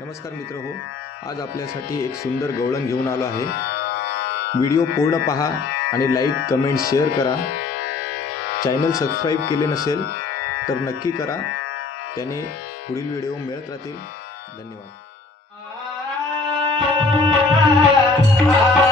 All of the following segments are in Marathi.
नमस्कार मित्र हो आज आपल्यासाठी एक सुंदर गवळण घेऊन आलो आहे. व्हिडिओ पूर्ण पहा आणि लाईक कमेंट शेअर करा. चॅनल सबस्क्राईब केले नसेल तर नक्की करा. त्याने पुढील व्हिडिओ मिळत राहतील. धन्यवाद.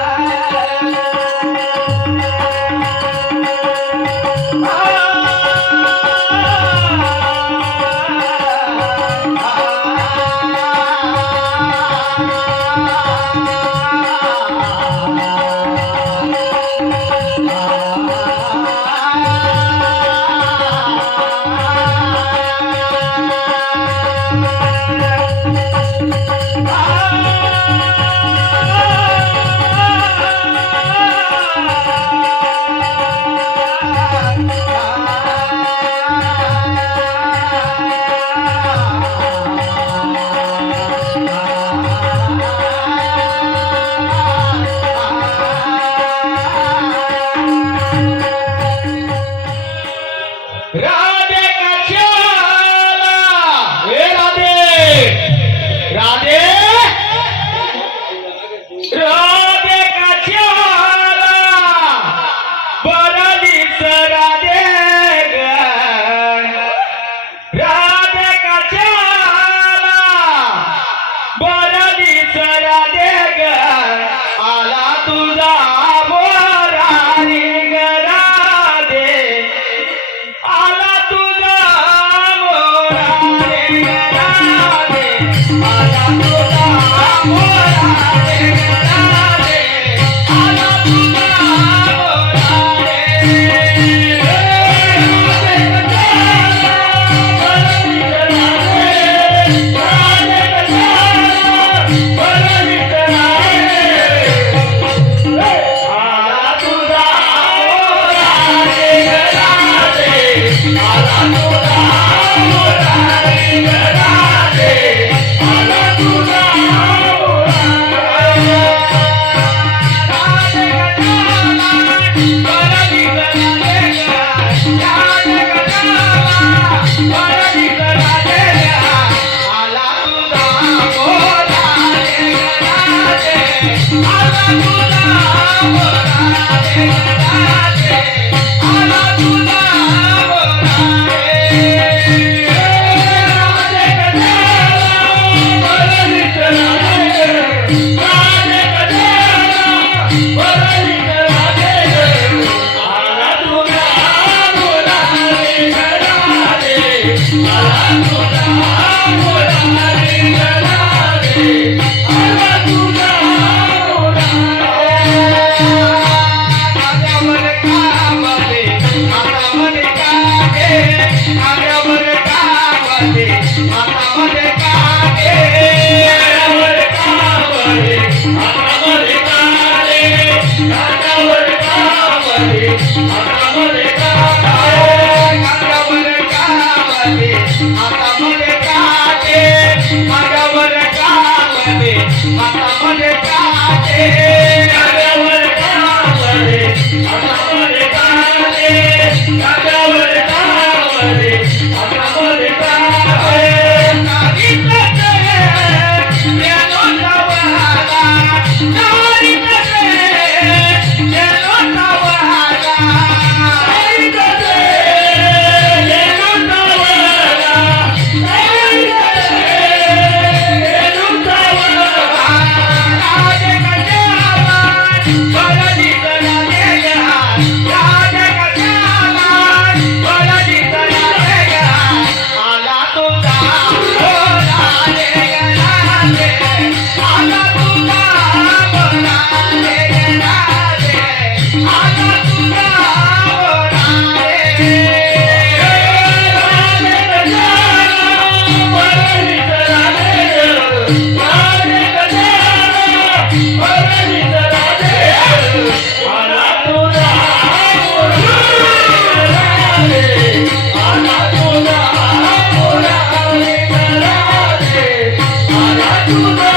Hola, tu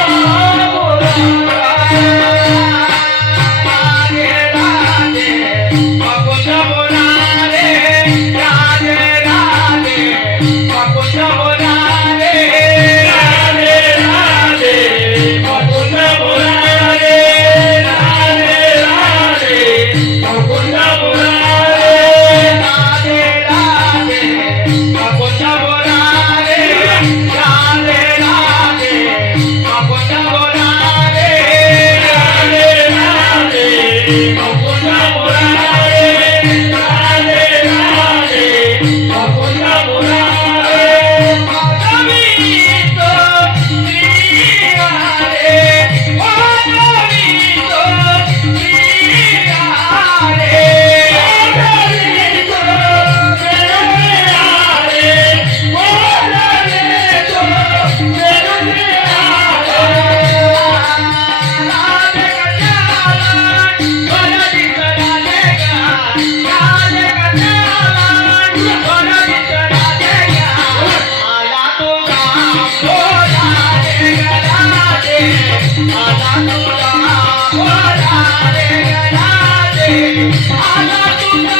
আমি I'm not gonna